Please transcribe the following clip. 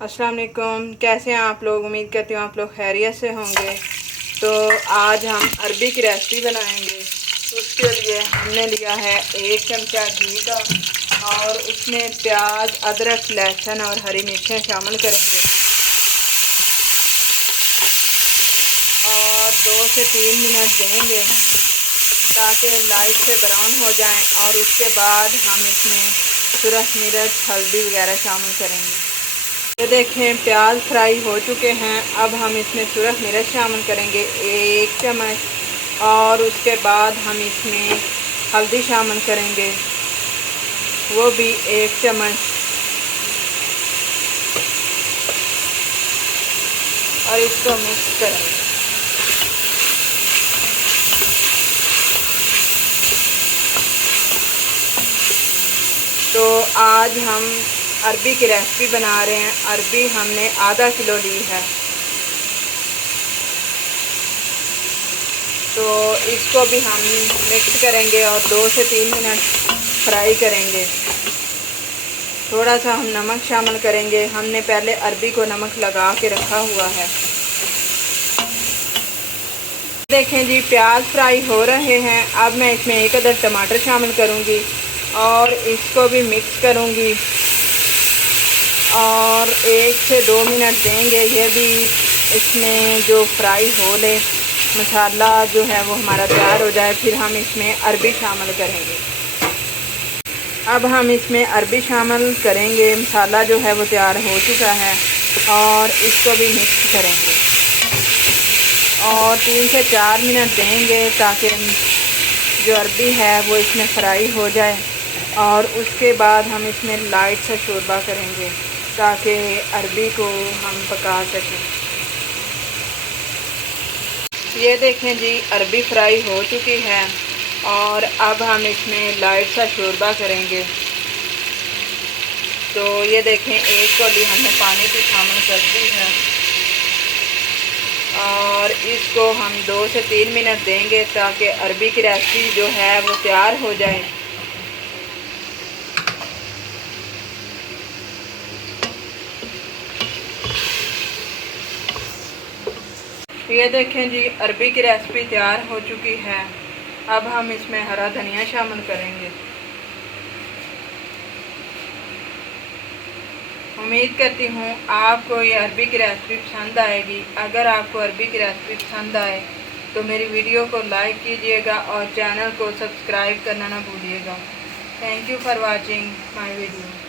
अस्सलाम वालेकुम। कैसे हैं आप लोग? उम्मीद करती हूँ आप लोग खैरियत से होंगे। तो आज हम अरबी की रेसिपी बनाएंगे। उसके लिए हमने लिया है 1 चमचा घी का और उसमें प्याज, अदरक, लहसुन और हरी मिर्चें शामिल करेंगे और 2 से 3 मिनट देंगे ताकि लाइट से ब्राउन हो जाएं। और उसके बाद हम इसमें सुरख मिर्च, हल्दी वगैरह शामिल करेंगे। ये देखें प्याज फ्राई हो चुके हैं। अब हम इसमें सुरख मिर्च शामिल करेंगे 1 चम्मच और उसके बाद हम इसमें हल्दी शामिल करेंगे, वो भी 1 चम्मच, और इसको मिक्स करेंगे। तो आज हम अरबी की रेसिपी बना रहे हैं। अरबी हमने आधा किलो ली है, तो इसको भी हम मिक्स करेंगे और 2 से 3 मिनट फ्राई करेंगे। थोड़ा सा हम नमक शामिल करेंगे। हमने पहले अरबी को नमक लगा के रखा हुआ है। देखें जी, प्याज फ्राई हो रहे हैं। अब मैं इसमें 1 अदद टमाटर शामिल करूंगी और इसको भी मिक्स करूंगी और 1 से 2 मिनट देंगे। ये भी इसमें जो फ्राई हो ले, मसाला जो है वो हमारा तैयार हो जाए, फिर हम इसमें अरबी शामिल करेंगे। अब हम इसमें अरबी शामिल करेंगे। मसाला जो है वो तैयार हो चुका है और इसको भी मिक्स करेंगे और 3 से 4 मिनट देंगे ताकि जो अरबी है वो इसमें फ्राई हो जाए। और उसके बाद हम इसमें लाइट सा शोरबा करेंगे ताकि अरबी को हम पका सकें। ये देखें जी, अरबी फ्राई हो चुकी है और अब हम इसमें लाइट सा शोरबा करेंगे। तो ये देखें, 1 कौली हमने पानी की शामिल कर दी है और इसको हम 2 से 3 मिनट देंगे ताकि अरबी की रेसिपी जो है वो तैयार हो जाए। ये देखें जी, अरबी की रेसिपी तैयार हो चुकी है। अब हम इसमें हरा धनिया शामिल करेंगे। उम्मीद करती हूँ आपको ये अरबी की रेसिपी पसंद आएगी। अगर आपको अरबी की रेसिपी पसंद आए तो मेरी वीडियो को लाइक कीजिएगा और चैनल को सब्सक्राइब करना ना भूलिएगा। Thank you for watching my video.